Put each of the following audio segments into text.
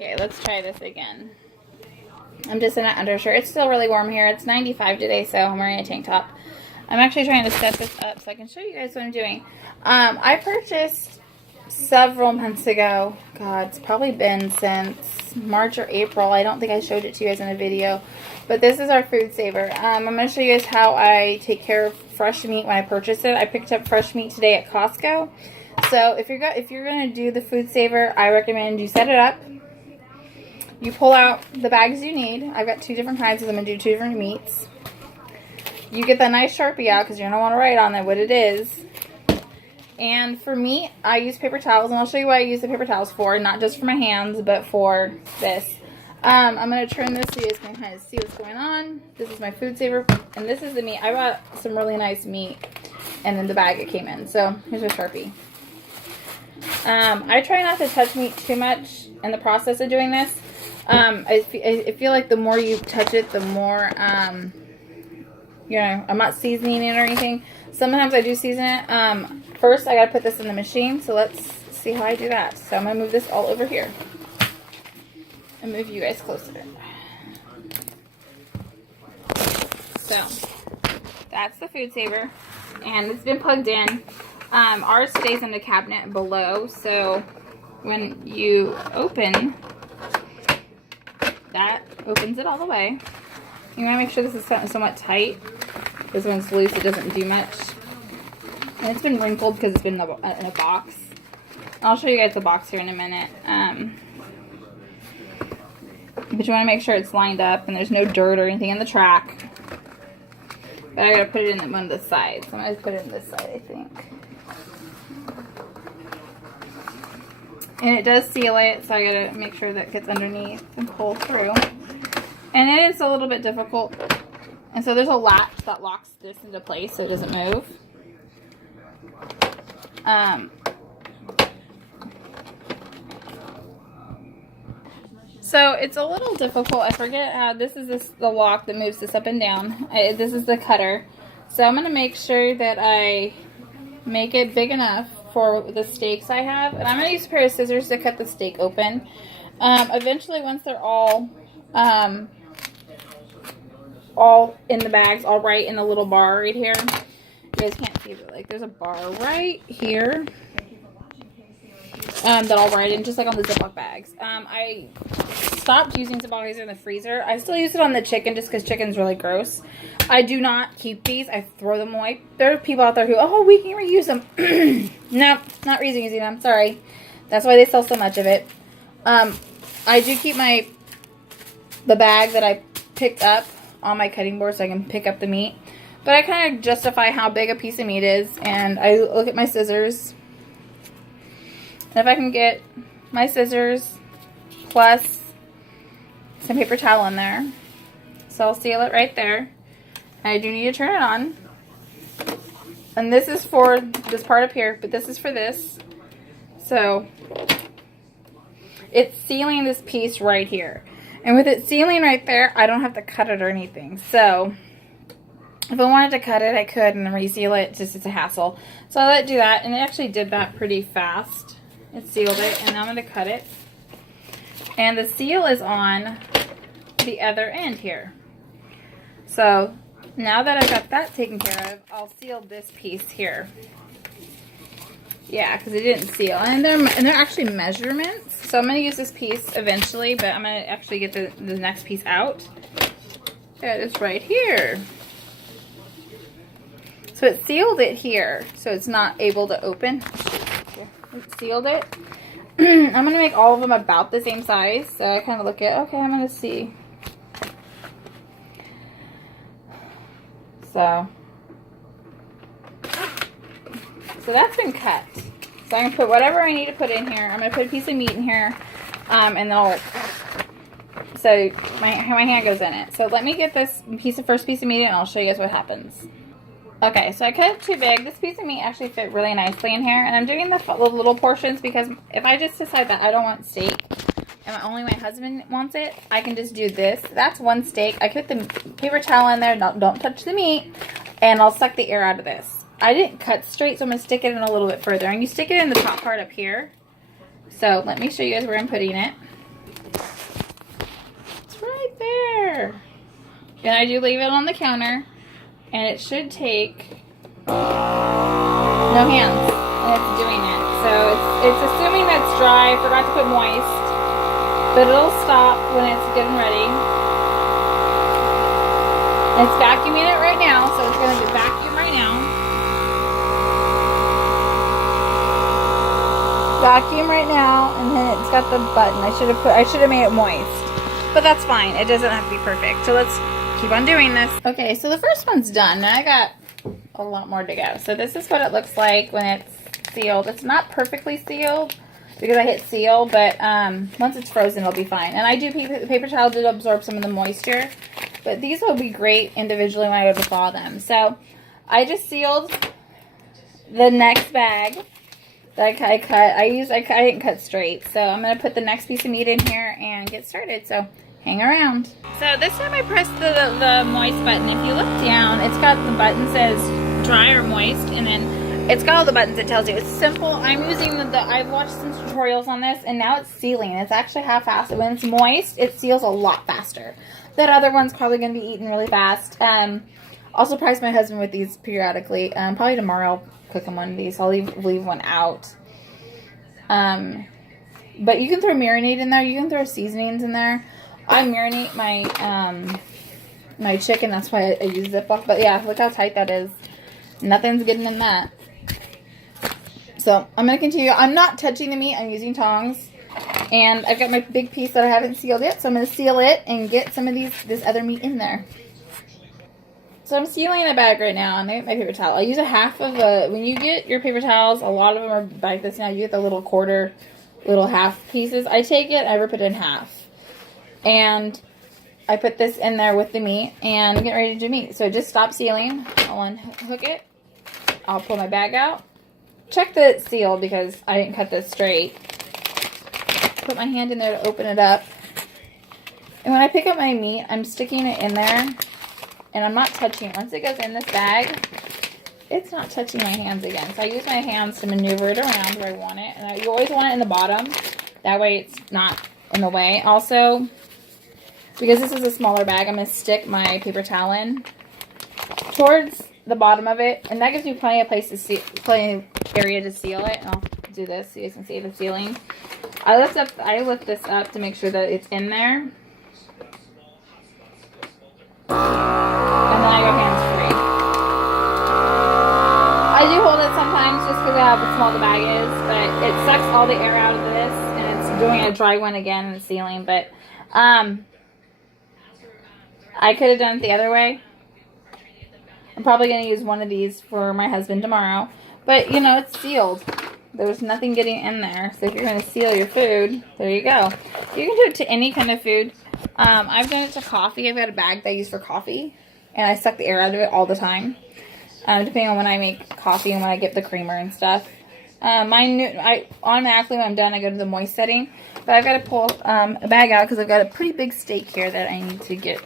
Okay, let's try this again. I'm just in an undershirt. It's still really warm here. It's 95 today, so I'm wearing a tank top. I'm actually trying to set this up so I can show you guys what I'm doing. I purchased several months ago. God, it's probably been since March or April. I don't think I showed it to you guys in a video. But this is our food saver. I'm going to show you guys how I take care of fresh meat when I purchase it. I picked up fresh meat today at Costco. So if you're going to do the food saver, I recommend you set it up. You pull out the bags you need. I've got two different kinds of them and do two different meats. You get that nice Sharpie out because you're going to want to write on it what it is. And for me, I use paper towels, and I'll show you what I use the paper towels for, not just for my hands, but for this. I'm going to turn this so you guys can kind of see what's going on. This is my food saver, and this is the meat. I bought some really nice meat, and then the bag it came in. So here's my Sharpie. I try not to touch meat too much in the process of doing this. I feel like the more you touch it, the more, you know, I'm not seasoning it or anything. Sometimes I do season it. First, I got to put this in the machine, so let's see how I do that. So I'm going to move this all over here and move you guys closer. So that's the food saver, and it's been plugged in. Ours stays in the cabinet below, so when you open, that opens it all the way. You want to make sure this is somewhat tight. This one's loose, it doesn't do much. And it's been wrinkled because it's been in a box. I'll show you guys the box here in a minute. But you want to make sure it's lined up and there's no dirt or anything in the track. But I gotta put it in one of the sides. I'm gonna put it in this side, I think. And it does seal it, so I gotta make sure that it gets underneath and pull through. And it is a little bit difficult. And so there's a latch that locks this into place so it doesn't move. So it's a little difficult. I forget how this is the lock that moves this up and down. This is the cutter. So I'm going to make sure that I make it big enough for the steaks I have. And I'm going to use a pair of scissors to cut the steak open. Eventually, once they're all in the bags, all right in the little bar right here. You guys can't see, but like there's a bar right here that I'll write in, just like on the Ziploc bags. I stopped using Ziploc bags in the freezer. I still use it on the chicken just because chicken's really gross. I do not keep these. I throw them away. There are people out there who, oh, we can reuse them. No, not reusing them. Sorry. That's why they sell so much of it. I do keep the bag that I picked up on my cutting board so I can pick up the meat. But I kind of justify how big a piece of meat is, and I look at my scissors. And if I can get my scissors plus some paper towel in there, so I'll seal it right there. I do need to turn it on. And this is for this part up here, but this is for this. So it's sealing this piece right here. And with it sealing right there, I don't have to cut it or anything. So if I wanted to cut it, I could and reseal it. It's a hassle. So I let it do that, and it actually did that pretty fast. It sealed it, and now I'm going to cut it. And the seal is on the other end here. So now that I've got that taken care of, I'll seal this piece here. Yeah, because it didn't seal. And they're actually measurements. So I'm going to use this piece eventually, but I'm going to actually get the next piece out. There it is right here. So it sealed it here, so it's not able to open. It sealed it. I'm going to make all of them about the same size. So I kind of look at, okay, I'm going to see. So that's been cut. So I'm going to put whatever I need to put in here. I'm going to put a piece of meat in here. And then so my hand goes in it. So let me get this first piece of meat in, and I'll show you guys what happens. Okay, so I cut it too big. This piece of meat actually fit really nicely in here. And I'm doing the little portions because if I just decide that I don't want steak and only my husband wants it, I can just do this. That's one steak. I put the paper towel in there. Don't touch the meat. And I'll suck the air out of this. I didn't cut straight, so I'm going to stick it in a little bit further. And you stick it in the top part up here. So let me show you guys where I'm putting it. And I do leave it on the counter, and it should take no hands when it's doing it. So it's assuming that's dry. I forgot to put moist, but it'll stop when it's good and ready. And it's vacuuming it right now, so it's going to vacuum right now. Vacuum right now, and then it's got the button. I should have made it moist, but that's fine. It doesn't have to be perfect. So let's keep on doing this. Okay, so the first one's done. Now I got a lot more to go. So this is what it looks like when it's sealed. It's not perfectly sealed because I hit seal, but once it's frozen, it'll be fine. And I do paper towel did absorb some of the moisture, but these will be great individually when I go to thaw them. So I just sealed the next bag that I cut. I didn't cut straight, so I'm gonna put the next piece of meat in here and get started. So hang around. So this time I pressed the moist button. If you look down, it's got the button says dry or moist, and then it's got all the buttons it tells you. It's simple. I'm using I've watched some tutorials on this, and now it's sealing. It's actually half-assed. When it's moist, it seals a lot faster. That other one's probably going to be eaten really fast. I'll surprise my husband with these periodically. Probably tomorrow I'll cook him one of these. I'll leave one out. But you can throw marinade in there. You can throw seasonings in there. I marinate my my chicken. That's why I use Ziploc. But yeah, look how tight that is. Nothing's getting in that. So I'm going to continue. I'm not touching the meat. I'm using tongs. And I've got my big piece that I haven't sealed yet. So I'm going to seal it and get some of this other meat in there. So I'm sealing a bag right now. And I get my paper towel. I use a half of when you get your paper towels, a lot of them are like this now. You get the little quarter, little half pieces. I take it, I rip it in half. And I put this in there with the meat. And I'm getting ready to do meat. So just stop sealing. I'll unhook it. I'll pull my bag out. Check that it's sealed because I didn't cut this straight. Put my hand in there to open it up. And when I pick up my meat, I'm sticking it in there. And I'm not touching it. Once it goes in this bag, it's not touching my hands again. So I use my hands to maneuver it around where I want it. And you always want it in the bottom. That way it's not in the way. Also, because this is a smaller bag, I'm going to stick my paper towel in towards the bottom of it. And that gives me plenty of plenty of area to seal it. And I'll do this so you guys can see the sealing. I lift this up to make sure that it's in there. And then I go hands-free. I do hold it sometimes just because of how small the bag is, but it sucks all the air out of this, and it's doing a dry one again and sealing. But I could have done it the other way. I'm probably going to use one of these for my husband tomorrow. But, you know, it's sealed. There's nothing getting in there. So if you're going to seal your food, there you go. You can do it to any kind of food. I've done it to coffee. I've got a bag that I use for coffee. And I suck the air out of it all the time. Depending on when I make coffee and when I get the creamer and stuff. Automatically when I'm done, I go to the moist setting. But I've got to pull a bag out because I've got a pretty big steak here that I need to get.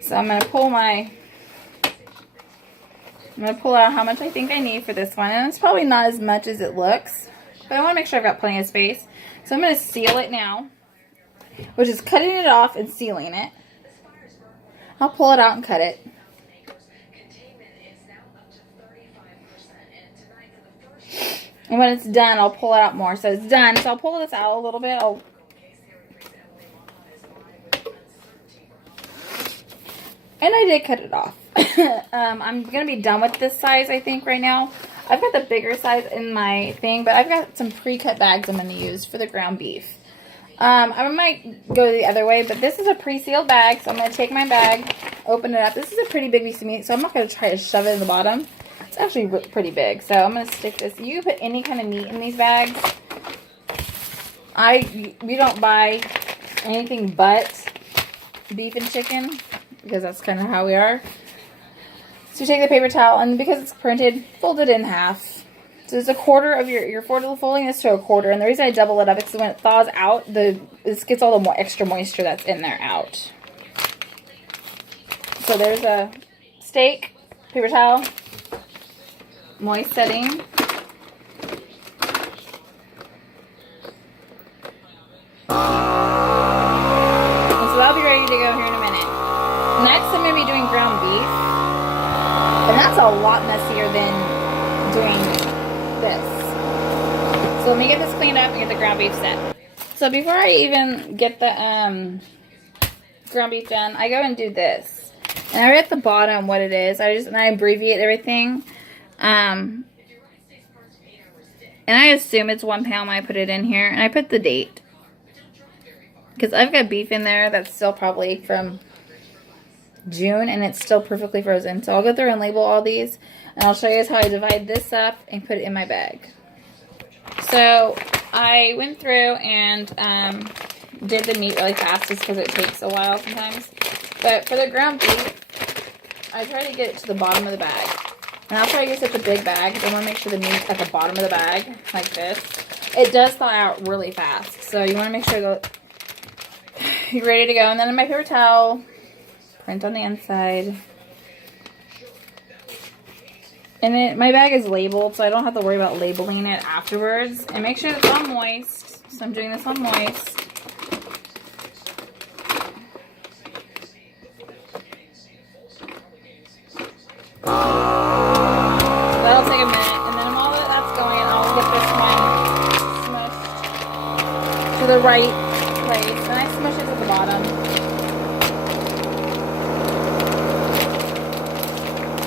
So I'm going to pull out how much I think I need for this one. And it's probably not as much as it looks. But I want to make sure I've got plenty of space. So I'm going to seal it now. Which is cutting it off and sealing it. I'll pull it out and cut it. And when it's done, I'll pull it out more. So it's done. So I'll pull this out a little bit. And I did cut it off. I'm going to be done with this size, I think, right now. I've got the bigger size in my thing, but I've got some pre-cut bags I'm going to use for the ground beef. I might go the other way, but this is a pre-sealed bag, so I'm going to take my bag, open it up. This is a pretty big piece of meat, so I'm not going to try to shove it in the bottom. It's actually pretty big, so I'm going to stick this. You can put any kind of meat in these bags. We don't buy anything but beef and chicken, because that's kind of how we are. So you take the paper towel, and because it's printed, fold it in half. So it's a quarter of you're folding this to a quarter. And the reason I double it up is because when it thaws out, this gets all the extra moisture that's in there out. So there's a steak, paper towel, moist setting. And so that'll be ready to go here in a minute. be doing ground beef, and that's a lot messier than doing this. So let me get this cleaned up and get the ground beef set. So before I even get the ground beef done, I go and do this. And I write at the bottom what it is. And I abbreviate everything. And I assume it's 1 pound when I put it in here. And I put the date. Because I've got beef in there that's still probably from June, and it's still perfectly frozen. So I'll go through and label all these, and I'll show you guys how I divide this up and put it in my bag. So I went through and did the meat really fast just because it takes a while sometimes. But for the ground beef, I try to get it to the bottom of the bag. And I'll try to use such a big bag. I want to make sure the meat's at the bottom of the bag, like this. It does thaw out really fast, so you want to make sure you're ready to go. And then in my paper towel, print on the inside. And my bag is labeled, so I don't have to worry about labeling it afterwards. And make sure it's on moist. So I'm doing this on moist. So that'll take a minute. And then while that's going, I'll get this one smushed to the right place. And I smush it to the bottom.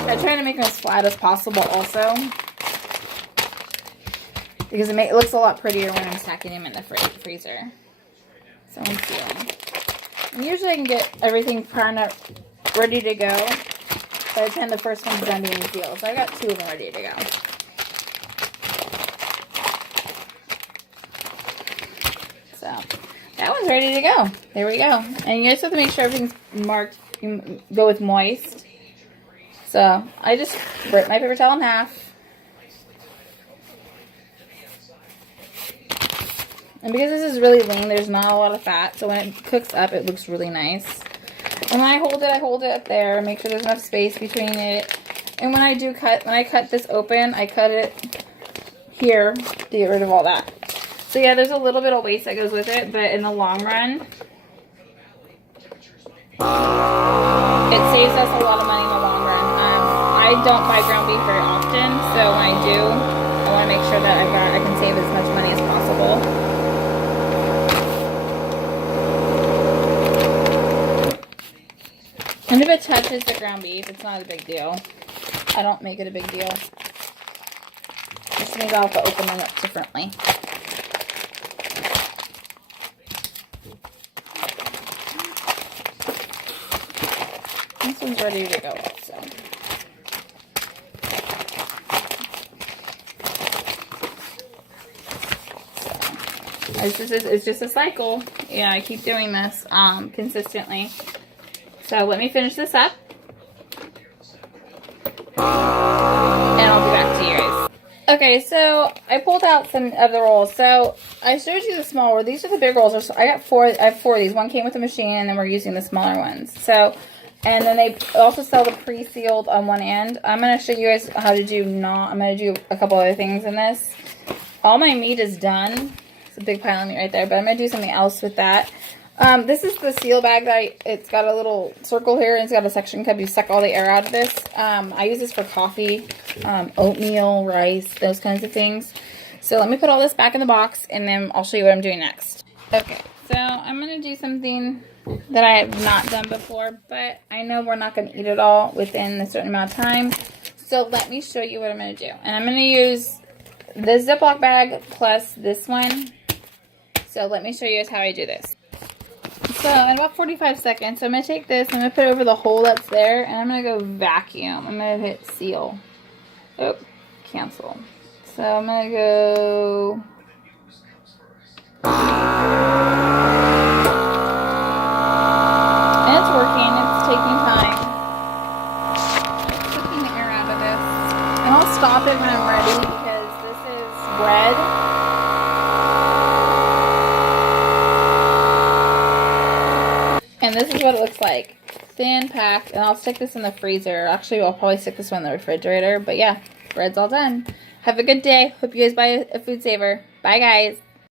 I try to make them as flat as possible also, because it looks a lot prettier when I'm stacking them in the freezer. So I'm sealing. And usually I can get everything kind of ready to go by the time the first one's done being sealed. So I got 2 of them ready to go. So that one's ready to go. There we go. And you just have to make sure everything's marked. You go with moist. So I just rip my paper towel in half. And because this is really lean, there's not a lot of fat. So when it cooks up, it looks really nice. And when I hold it up there. Make sure there's enough space between it. And when I cut this open, I cut it here to get rid of all that. So yeah, there's a little bit of waste that goes with it. But in the long run, it saves us a lot of money in the long run. I don't buy ground beef very often, so when I do, I want to make sure that I can save as much money as possible. And if it touches the ground beef, it's not a big deal. I don't make it a big deal. Just means I'll have to open them up differently. This one's ready to go also. It's just a cycle. Yeah, I keep doing this consistently. So let me finish this up. And I'll be back to you guys. Okay, so I pulled out some of the rolls. So I showed you the small roll. These are the big rolls. I have 4 of these. One came with the machine, and then we're using the smaller ones. So, and then they also sell the pre-sealed on one end. I'm going to show you guys how to do I'm going to do a couple other things in this. All my meat is done. It's a big pile of meat right there, but I'm going to do something else with that. This is the seal bag that it's got a little circle here, and it's got a suction cup. You suck all the air out of this. I use this for coffee, oatmeal, rice, those kinds of things. So let me put all this back in the box, and then I'll show you what I'm doing next. Okay, so I'm going to do something that I have not done before, but I know we're not going to eat it all within a certain amount of time. So let me show you what I'm going to do. And I'm going to use this Ziploc bag plus this one. So let me show you guys how I do this. So in about 45 seconds, I'm going to take this, I'm going to put it over the hole that's there, and I'm going to go vacuum. I'm going to hit seal. Oh, cancel. So I'm going to go... And it's working, it's taking time. Sucking the air out of this. And I'll stop it when I'm ready because this is bread. And this is what it looks like. Thin, packed, and I'll stick this in the freezer. Actually, I'll probably stick this one in the refrigerator. But yeah, bread's all done. Have a good day. Hope you guys buy a Food Saver. Bye, guys.